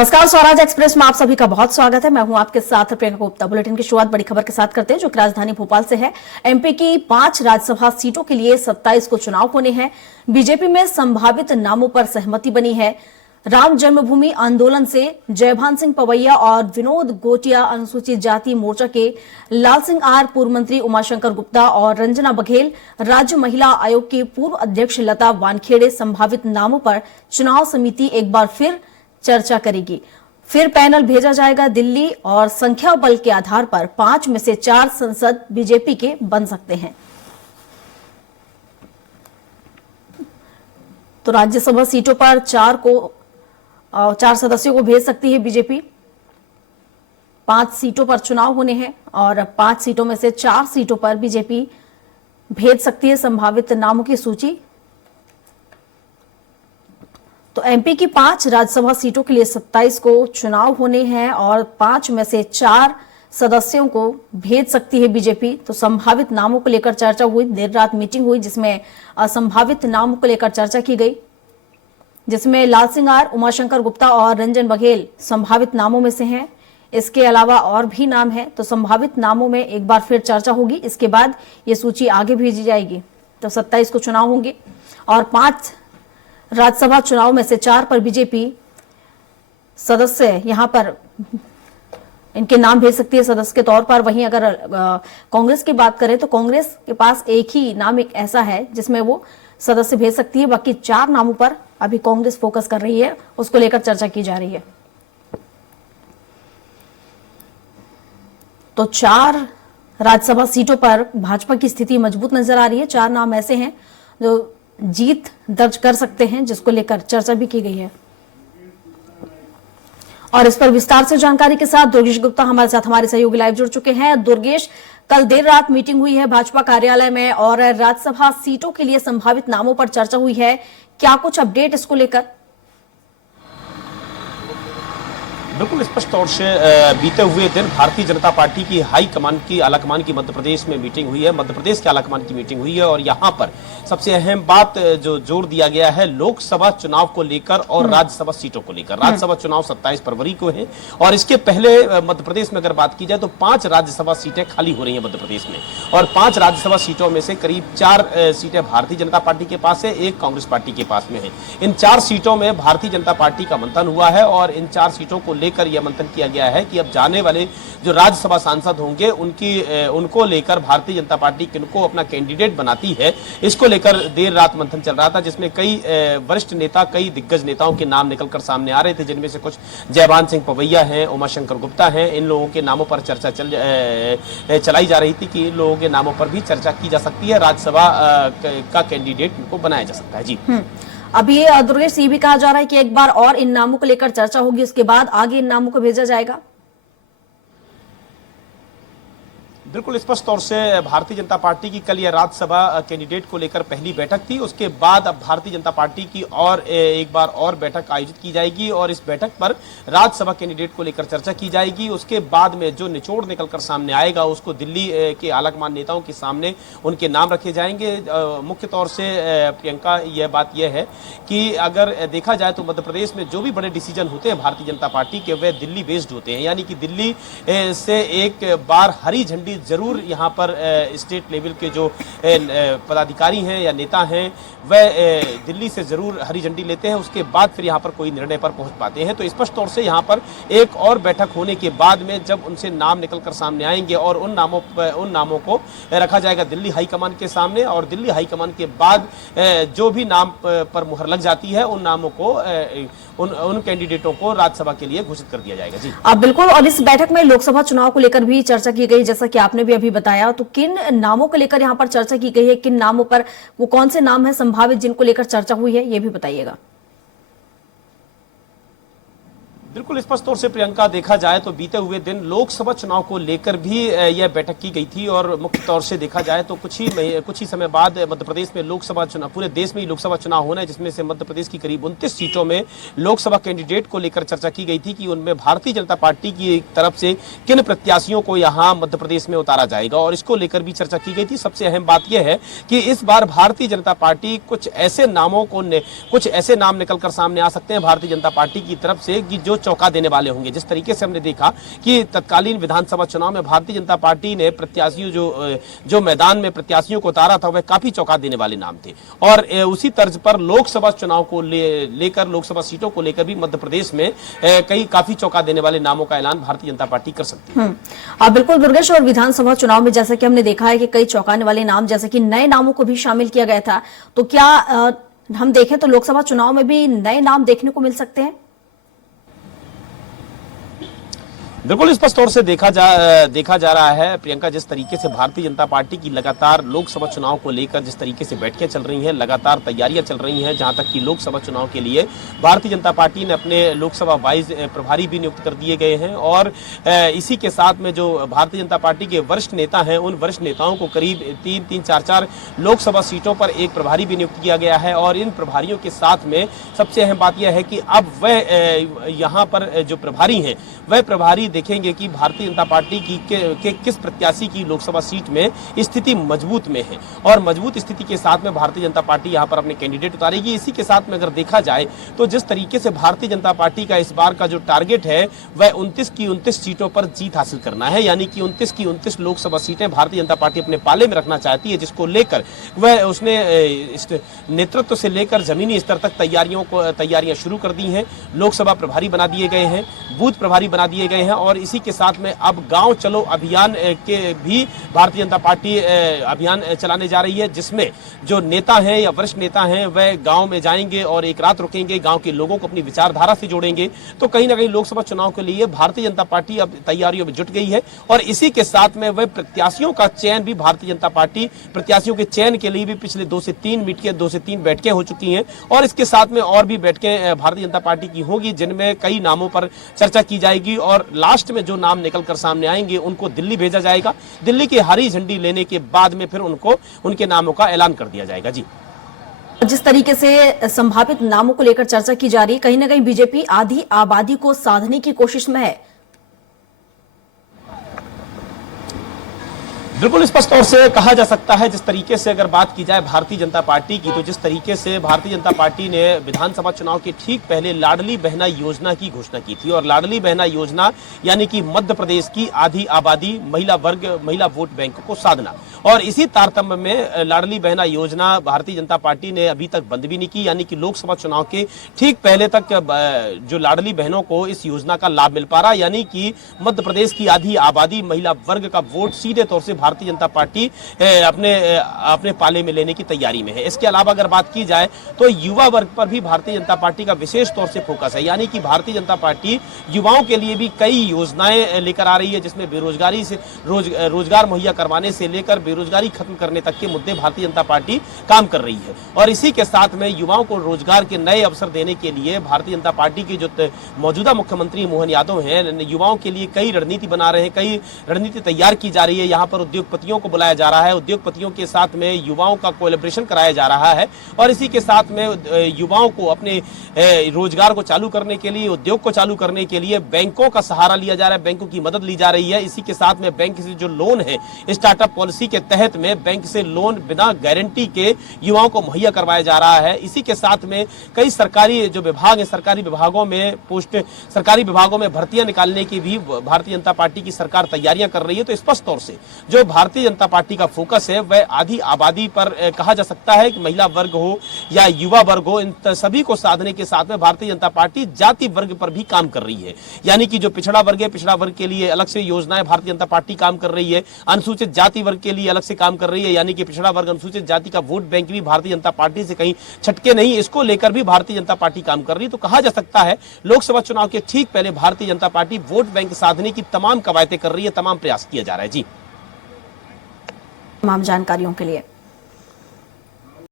नमस्कार, स्वराज एक्सप्रेस में आप सभी का बहुत स्वागत है। मैं हूं आपके साथ प्रियंका गुप्ता। बुलेटिन की शुरुआत बड़ी खबर के साथ करते हैं जो कि राजधानी भोपाल से है। एमपी की 5 राज्यसभा सीटों के लिए 27 को चुनाव होने हैं। बीजेपी में संभावित नामों पर सहमति बनी है। राम जन्मभूमि आंदोलन से जयभान सिंह पवैया और विनोद गोटिया, अनुसूचित जाति मोर्चा के लाल सिंह आर, पूर्व मंत्री उमाशंकर गुप्ता और रंजना बघेल, राज्य महिला आयोग की पूर्व अध्यक्ष लता वानखेड़े संभावित नामों पर चुनाव समिति एक बार फिर चर्चा करेगी। फिर पैनल भेजा जाएगा दिल्ली और संख्या बल के आधार पर 5 में से 4 संसद बीजेपी के बन सकते हैं। तो राज्यसभा सीटों पर 4 सदस्यों को भेज सकती है बीजेपी। 5 सीटों पर चुनाव होने हैं और 5 सीटों में से 4 सीटों पर बीजेपी भेज सकती है संभावित नामों की सूची। तो एमपी की 5 राज्यसभा सीटों के लिए 27 को चुनाव होने हैं और 5 में से 4 सदस्यों को भेज सकती है बीजेपी। तो संभावित नामों को लेकर चर्चा हुई, देर रात मीटिंग हुई जिसमें संभावित नामों को लेकर चर्चा की गई, जिसमें लाल सिंह आर, उमाशंकर गुप्ता और रंजन बघेल संभावित नामों में से हैं। इसके अलावा और भी नाम हैं। तो संभावित नामों में एक बार फिर चर्चा होगी। इसके बाद ये सूची आगे भेजी जाएगी। तो 27 को चुनाव होंगे और 5 राज्यसभा चुनाव में से 4 पर बीजेपी सदस्य यहां पर इनके नाम भेज सकती है सदस्य के तौर पर। वहीं अगर कांग्रेस की बात करें तो कांग्रेस के पास एक ही नाम एक ऐसा है जिसमें वो सदस्य भेज सकती है। बाकी 4 नामों पर अभी कांग्रेस फोकस कर रही है, उसको लेकर चर्चा की जा रही है। तो 4 राज्यसभा सीटों पर भाजपा की स्थिति मजबूत नजर आ रही है। 4 नाम ऐसे हैं जो जीत दर्ज कर सकते हैं, जिसको लेकर चर्चा भी की गई है। और इस पर विस्तार से जानकारी के साथ दुर्गेश गुप्ता हमारे साथ हमारे सहयोगी लाइव जुड़ चुके हैं। दुर्गेश, कल देर रात मीटिंग हुई है भाजपा कार्यालय में और राज्यसभा सीटों के लिए संभावित नामों पर चर्चा हुई है। क्या कुछ अपडेट इसको लेकर? बिल्कुल स्पष्ट तौर से बीते हुए दिन भारतीय जनता पार्टी की हाई कमान की आलाकमान की मध्य प्रदेश में मीटिंग हुई है। मध्य प्रदेश के आलाकमान की मीटिंग हुई है और यहाँ पर सबसे अहम बात जो जोर दिया गया है लोकसभा चुनाव को लेकर और राज्यसभा सीटों को लेकर। राज्यसभा चुनाव 27 फरवरी को है और इसके पहले मध्य प्रदेश में अगर बात की जाए तो 5 राज्यसभा सीटें खाली हो रही है मध्य प्रदेश में और 5 राज्यसभा सीटों में से करीब 4 सीटें भारतीय जनता पार्टी के पास है, 1 कांग्रेस पार्टी के पास में है। इन 4 सीटों में भारतीय जनता पार्टी का मंथन हुआ है और इन 4 सीटों को लेकर यह मंथन किया गया है कि अब जाने वाले जो राज्यसभा सांसद होंगे उनको लेकर भारतीय जनता पार्टी किनको अपना कैंडिडेट बनाती है, इसको लेकर देर रात मंथन चल रहा था, जिसमें कई वरिष्ठ नेता, कई दिग्गज नेताओं के नाम निकलकर सामने आ रहे थे, जिनमें से कुछ जयभान सिंह पवैया हैं, उमाशंकर गुप्ता हैं। इन लोगों के नामों पर चर्चा चलाई जा रही थी कि इन लोगों के नामों पर भी चर्चा की जा सकती है, राज्यसभा का कैंडिडेट इनको बनाया जा सकता है। जी अभी दुर्गेश, ये भी कहा जा रहा है कि एक बार और इन नामों को लेकर चर्चा होगी, उसके बाद आगे इन नामों को भेजा जाएगा। बिल्कुल स्पष्ट तौर से भारतीय जनता पार्टी की कल यह राज्यसभा कैंडिडेट को लेकर पहली बैठक थी। उसके बाद अब भारतीय जनता पार्टी की और एक बार और बैठक आयोजित की जाएगी और इस बैठक पर राज्यसभा कैंडिडेट को लेकर चर्चा की जाएगी। उसके बाद में जो निचोड़ निकलकर सामने आएगा उसको दिल्ली के आलाकमान नेताओं के सामने उनके नाम रखे जाएंगे। मुख्य तौर से प्रियंका, यह बात यह है कि अगर देखा जाए तो मध्य प्रदेश में जो भी बड़े डिसीजन होते हैं भारतीय जनता पार्टी के, वे दिल्ली बेस्ड होते हैं, यानी कि दिल्ली से एक बार हरी झंडी जरूर यहाँ पर स्टेट लेवल के जो पदाधिकारी हैं या नेता हैं वह दिल्ली से जरूर हरी झंडी लेते हैं, उसके बाद फिर यहाँ पर कोई निर्णय पर पहुंच पाते हैं। तो स्पष्ट तौर से यहाँ पर एक और बैठक होने के बाद में जब उनसे नाम निकलकर सामने आएंगे और उन नामों को रखा जाएगा दिल्ली हाईकमान के सामने और दिल्ली हाईकमान के बाद जो भी नाम पर मुहर लग जाती है उन नामों को उन कैंडिडेटों को राज्यसभा के लिए घोषित कर दिया जाएगा। जी बिल्कुल। और इस बैठक में लोकसभा चुनाव को लेकर भी चर्चा की गई, जैसा कि आपने भी अभी बताया। तो किन नामों को लेकर यहाँ पर चर्चा की गई है, किन नामों पर, वो कौन से नाम है संभावित जिनको लेकर चर्चा हुई है, ये भी बताइएगा। बिल्कुल स्पष्ट तौर से प्रियंका, देखा जाए तो बीते हुए दिन लोकसभा चुनाव को लेकर भी यह बैठक की गई थी और मुख्य तौर से देखा जाए तो कुछ ही समय बाद मध्य प्रदेश में लोकसभा चुनाव, पूरे देश में ही लोकसभा चुनाव होना है, जिसमें से मध्य प्रदेश की करीब 29 सीटों में लोकसभा कैंडिडेट को लेकर चर्चा की गई थी कि उनमें भारतीय जनता पार्टी की तरफ से किन प्रत्याशियों को यहाँ मध्य प्रदेश में उतारा जाएगा और इसको लेकर भी चर्चा की गई थी। सबसे अहम बात यह है कि इस बार भारतीय जनता पार्टी कुछ ऐसे नाम निकलकर सामने आ सकते हैं भारतीय जनता पार्टी की तरफ से कि जो चौंका देने वाले होंगे। जिस तरीके से हमने देखा कि तत्कालीन विधानसभा चुनाव में भारतीय जनता पार्टी ने प्रत्याशियों जो मैदान में प्रत्याशियों को उतारा था वह काफी चौंका देने वाले नाम थे। और उसी तर्ज पर लोकसभा चुनाव को लेकर लोकसभा सीटों को लेकर भी मध्य प्रदेश में कई काफी चौंका देने वाले नामों का ऐलान भारतीय जनता पार्टी कर सकती है। बिल्कुल दुर्गेश, और विधानसभा चुनाव में जैसा कि हमने देखा है कि कई चौंकाने वाले नाम जैसे कि नए नामों को भी शामिल किया गया था, तो क्या हम देखें तो लोकसभा चुनाव में भी नए नाम देखने को मिल सकते हैं? बिल्कुल स्पष्ट तौर से देखा जा रहा है प्रियंका, जिस तरीके से भारतीय जनता पार्टी की लगातार लोकसभा चुनाव को लेकर जिस तरीके से बैठकें चल रही हैं, लगातार तैयारियां चल रही हैं, जहां तक कि लोकसभा चुनाव के लिए भारतीय जनता पार्टी ने अपने लोकसभा वाइज प्रभारी भी नियुक्त कर दिए गए हैं। और इसी के साथ में जो भारतीय जनता पार्टी के वरिष्ठ नेता हैं, उन वरिष्ठ नेताओं को करीब 3-4 लोकसभा सीटों पर एक प्रभारी भी नियुक्त किया गया है। और इन प्रभारियों के साथ में सबसे अहम बात यह है कि अब वह यहाँ पर जो प्रभारी हैं वह प्रभारी देखेंगे कि भारतीय जनता पार्टी के किस प्रत्याशी की लोकसभा सीट में स्थिति मजबूत में है, और मजबूत स्थिति के साथ में भारतीय जनता पार्टी यहां पर अपने कैंडिडेट उतारेगी। इसी के साथ में अगर देखा जाए तो जिस तरीके से भारतीय जनता पार्टी का इस बार का जो टारगेट है वह 29 की 29 सीटों पर जीत हासिल करना है, यानी कि 29 की 29 लोकसभा सीटें भारतीय जनता पार्टी अपने पाले में रखना चाहती है, जिसको लेकर वह उसने नेतृत्व से लेकर जमीनी स्तर तक तैयारियां शुरू कर दी हैं। लोकसभा प्रभारी बना दिए गए हैं, बूथ प्रभारी बना दिए गए हैं, और इसी के साथ में अब गांव चलो अभियान के भी भारतीय जनता पार्टी अभियान चलाने जा रही है, जिसमें जो नेता हैं या वरिष्ठ नेता हैं वह गांव में जाएंगे और एक रात रुकेंगे, गांव के लोगों को अपनी विचारधारा से जोड़ेंगे। तो कहीं ना कहीं लोकसभा चुनाव के लिए भारतीय जनता पार्टी अब तैयारियों में जुट गई है, और इसी के साथ में वह प्रत्याशियों का चयन भी भारतीय जनता पार्टी प्रत्याशियों के चयन के लिए भी पिछले 2 से 3 बैठकें हो चुकी हैं, और इसके साथ में और भी बैठकें भारतीय जनता पार्टी की होगी, जिनमें कई नामों पर चर्चा की जाएगी। और लास्ट में जो नाम निकलकर सामने आएंगे उनको दिल्ली भेजा जाएगा। दिल्ली की हरी झंडी लेने के बाद में फिर उनके नामों का ऐलान कर दिया जाएगा। जी, जिस तरीके से संभावित नामों को लेकर चर्चा की जा रही है, कहीं ना कहीं बीजेपी आधी आबादी को साधने की कोशिश में है। बिल्कुल स्पष्ट तौर से कहा जा सकता है। जिस तरीके से अगर बात की जाए भारतीय जनता पार्टी की, तो जिस तरीके से भारतीय जनता पार्टी ने विधानसभा चुनाव के ठीक पहले लाडली बहना योजना की घोषणा की थी, और लाडली बहना योजना यानी कि मध्य प्रदेश की आधी आबादी महिला वोट बैंक को साधना, और इसी तारतम्य में लाडली बहना योजना भारतीय जनता पार्टी ने अभी तक बंद भी नहीं की, यानी कि लोकसभा चुनाव के ठीक पहले तक जो लाडली बहनों को इस योजना का लाभ मिल पा रहा, यानी कि मध्य प्रदेश की आधी आबादी महिला वर्ग का वोट सीधे तौर से भारतीय जनता पार्टी अपने पाले में लेने की तैयारी में है। इसके अलावा अगर बात की जाए तो युवा वर्ग पर भी भारतीय जनता पार्टी का विशेष तौर से फोकस है, यानी कि भारतीय जनता पार्टी युवाओं के लिए भी कई योजनाएं लेकर आ रही है, जिसमें बेरोजगारी से रोजगार मुहैया करवाने से लेकर बेरोजगारी खत्म करने तक के मुद्दे भारतीय जनता पार्टी काम कर रही है। और इसी के साथ में युवाओं को रोजगार के नए अवसर देने के लिए भारतीय जनता पार्टी के जो मौजूदा मुख्यमंत्री मोहन यादव हैं, युवाओं के लिए कई रणनीति बना रहे हैं, कई रणनीति तैयार की जा रही है। यहाँ पर उद्योगपतियों को बुलाया जा रहा है, उद्योगपतियों के साथ में युवाओं का कोलैबोरेशन कराया जा रहा है, और इसी के साथ में युवाओं को अपने रोजगार को चालू करने के लिए, उद्योग को चालू करने के लिए बैंकों का सहारा लिया जा रहा है, बैंकों की मदद ली जा रही है। इसी के साथ में बैंक से जो लोन है स्टार्टअप पॉलिसी के तहत में बैंक से लोन बिना गारंटी के युवाओं को मुहैया करवाया जा रहा है। इसी के साथ में कई सरकारी जो विभाग है, सरकारी विभागों में भर्तियां निकालने की भी भारतीय जनता पार्टी की सरकार तैयारियां कर रही है। तो स्पष्ट तौर से जो भारतीय जनता पार्टी का फोकस है वह आधी आबादी पर कहा जा सकता है कि महिला वर्ग हो या युवा वर्ग हो, इन सभी को साधने के साथ में भारतीय जनता पार्टी जाति वर्ग पर भी काम कर रही है, यानी कि जो पिछड़ा वर्ग है, पिछड़ा वर्ग के लिए अलग से योजनाएं भारतीय जनता पार्टी काम कर रही है, अनुसूचित जाति वर्ग के लिए अलग से काम कर रही है, यानी कि पिछड़ा वर्ग अनुसूचित जाति का वोट बैंक भी भारतीय जनता पार्टी से कहीं छटके नहीं, इसको लेकर भी भारतीय जनता पार्टी काम कर रही है। तो कहा जा सकता है लोकसभा चुनाव के ठीक पहले Bharatiya Janata party vote bank साधने की तमाम कवायदें कर रही है, तमाम प्रयास किया जा रहा है। जी, तमाम जानकारियों के लिए